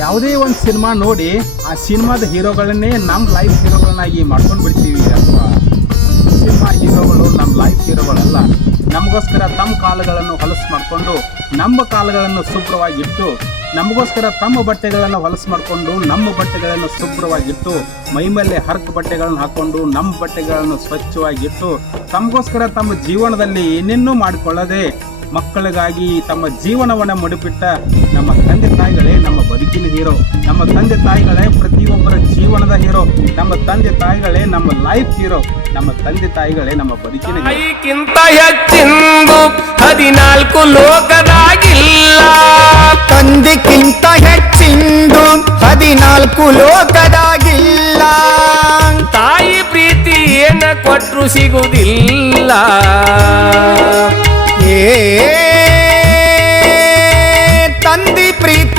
ಯಾವುದೇ ಒಂದು ಸಿನಿಮಾ ನೋಡಿ ಆ ಸಿನಿಮಾದ ಹೀರೋಗಳನ್ನೇ ನಮ್ಮ ಲೈಫ್ ಹೀರೋಗಳನ್ನಾಗಿ ಮಾಡ್ಕೊಂಡು ಬಿಡ್ತೀವಿ. ಅಥವಾ ಸಿನಿಮಾ ಹೀರೋಗಳು ನಮ್ಮ ಲೈಫ್ ಹೀರೋಗಳಲ್ಲ. ನಮಗೋಸ್ಕರ ತಮ್ಮ ಕಾಲುಗಳನ್ನು ಹೊಲಸು ಮಾಡಿಕೊಂಡು ನಮ್ಮ ಕಾಲುಗಳನ್ನು ಶುಭ್ರವಾಗಿಟ್ಟು, ನಮಗೋಸ್ಕರ ತಮ್ಮ ಬಟ್ಟೆಗಳನ್ನು ಹೊಲಸು ಮಾಡಿಕೊಂಡು ನಮ್ಮ ಬಟ್ಟೆಗಳನ್ನು ಶುಭ್ರವಾಗಿಟ್ಟು, ಮೈಮೇಲೆ ಹರಕು ಬಟ್ಟೆಗಳನ್ನು ಹಾಕ್ಕೊಂಡು ನಮ್ಮ ಬಟ್ಟೆಗಳನ್ನು ಸ್ವಚ್ಛವಾಗಿಟ್ಟು, ತಮಗೋಸ್ಕರ ತಮ್ಮ ಜೀವನದಲ್ಲಿ ಏನೇನೂ ಮಾಡಿಕೊಳ್ಳದೆ ಮಕ್ಕಳಿಗಾಗಿ ತಮ್ಮ ಜೀವನವನ್ನು ಮುಡಿಪಿಟ್ಟ ನಮ್ಮ ತಂದೆ ತಾಯಿಗಳೇ ನಮ್ಮ ಬದುಕಿನ ಹೀರೋ. ನಮ್ಮ ತಂದೆ ತಾಯಿಗಳೇ ಪ್ರತಿಯೊಬ್ಬರ ಜೀವನದ ಹೀರೋ. ನಮ್ಮ ತಂದೆ ತಾಯಿಗಳೇ ನಮ್ಮ ಲೈಫ್ ಹೀರೋ. ನಮ್ಮ ತಂದೆ ತಾಯಿಗಳೇ ನಮ್ಮ ಬದುಕಿನ ತಾಯಿಗಿಂತ ಹೆಚ್ಚಿಂದು 14 ಲೋಕದಾಗಿಲ್ಲ. ತಂದೆಗಿಂತ ಹೆಚ್ಚಿಂದು 14 ಲೋಕದಾಗಿಲ್ಲ. ತಾಯಿ ಪ್ರೀತಿ ಏನ ಕೊಟ್ರು ಸಿಗುವುದಿಲ್ಲ. ತಂದೆ ಪ್ರೀತಿ